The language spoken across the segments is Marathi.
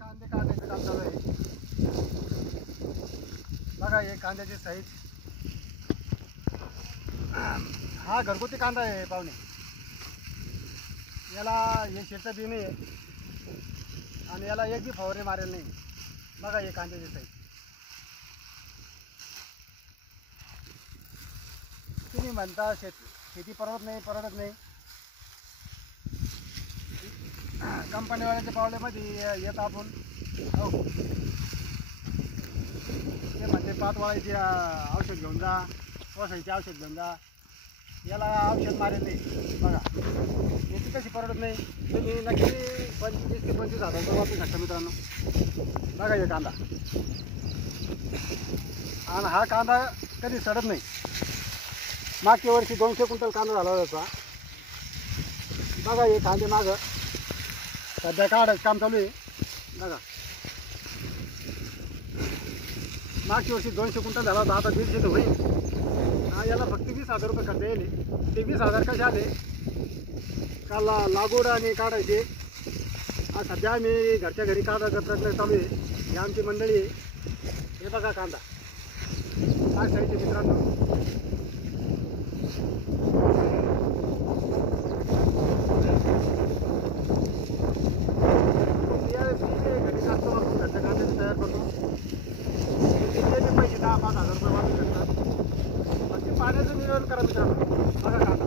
कांदे काढण्याचं काम चालू आहे. बघा हे कांद्याची साईज. हा घरगुती कांदा आहे पाहुणे. याला हे शेतं बी नाही आहे आणि याला एक बी फवारणी मारेल नाही. बघा हे कांद्याची साईज. तुम्ही म्हणता शेती परवडत नाही. कंपनीवाल्याच्या पावल्यामध्ये येत आपण हो ते म्हणते पात वाळायचे औषध घेऊन जा, कोसायचे औषध घेऊन जा. याला औषध मारेल नाही. बघा शेती कशी परवडत नाही. तुम्ही नक्की 20 ते 25 हजार रुपये वापरू शकता मित्रांनो. बघा हे कांदा. आणि हा कांदा कधी सडत नाही. मागच्या वर्षी 200 क्विंटल कांदा झाला होता. बघा हे कांदे मागं सध्या काढायचं काम चालू आहे. बघा मागच्या वर्षी 200 क्विंटल झाला होता, आता 150 तर होईल. हा याला फक्त 20,000 रुपये खर्च येईल. ते 20,000 कसे आले काल लागवड आणि काढायचे. सध्या आम्ही घरच्या घरी काढायचा प्रयत्न चालू आहे. ही आमची मंडळी आहे. हे बघा कांदा काय साईज मित्रांनो. घरच्या कांद्याचे तयार करतो. तिथे पैसे 10-5 हजार रुपये वाचू शकतात. बाकी पाण्याचं नियोजन करा मित्रांनो. बघा कांदा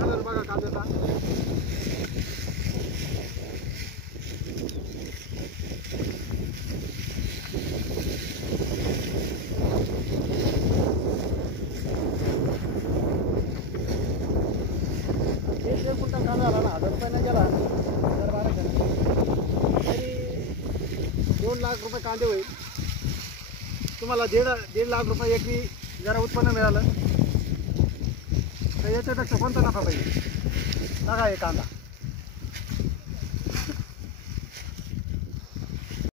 कलर बघा कांद्याचा. एक क्विंटल कांदा झाला ना 1000 रुपयाने गेला तर 12 तरी 2 लाख रुपये कांदे होईल. तुम्हाला 1.5 लाख रुपये एकरी जरा उत्पन्न मिळालं तर याच्यापेक्षा कोणता नफा पाहिजे. बघा हे कांदा.